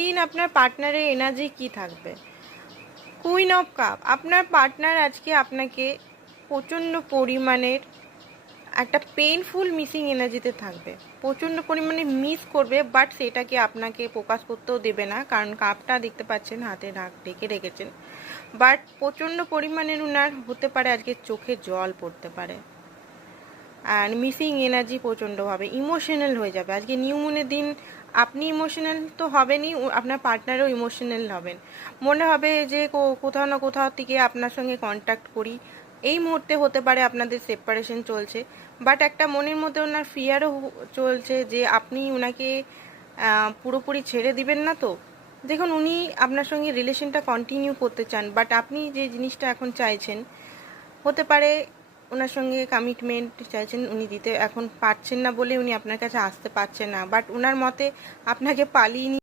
দিন আপনার পার্টনারের এনার্জি কি থাকবে? Queen of cup. আপনার পার্টনার আজকে আপনাকে প্রচণ্ড পরিমাণের একটা পেইনফুল মিসিং এনার্জিতে থাকবে, প্রচণ্ড পরিমাণে মিস করবে, বাট সেটাকে আপনাকে প্রকাশ করতেও দেবে না, কারণ কাপটা দেখতে পাচ্ছেন হাতে ঢেকে রেখেছেন। বাট প্রচণ্ড পরিমাণের উনার হতে পারে আজকে চোখে জল পড়তে পারে, আর মিসিং এনার্জি প্রচণ্ডভাবে ইমোশনাল হয়ে যাবে আজকে নিউ মুনের দিন। আপনি ইমোশনাল তো হবেনই, আপনার পার্টনারও ইমোশনাল হবেন। মনে হবে যে কোথাও না কোথাও থেকে আপনার সঙ্গে কন্ট্যাক্ট করি। এই মুহূর্তে হতে পারে আপনাদের সেপারেশন চলছে, বাট একটা মনের মধ্যে ওনার ফিয়ারও চলছে যে আপনি ওনাকে পুরোপুরি ছেড়ে দিবেন না। তো দেখুন, উনি আপনার সঙ্গে রিলেশনটা কন্টিনিউ করতে চান, বাট আপনি যে জিনিসটা এখন চাইছেন, হতে পারে ওনার সঙ্গে কমিটমেন্ট চাইছেন, উনি দিতে এখন পারছেন না বলে উনি আপনার কাছে আসতে পারছেন না, বাট ওনার মতে আপনাকে পালিয়ে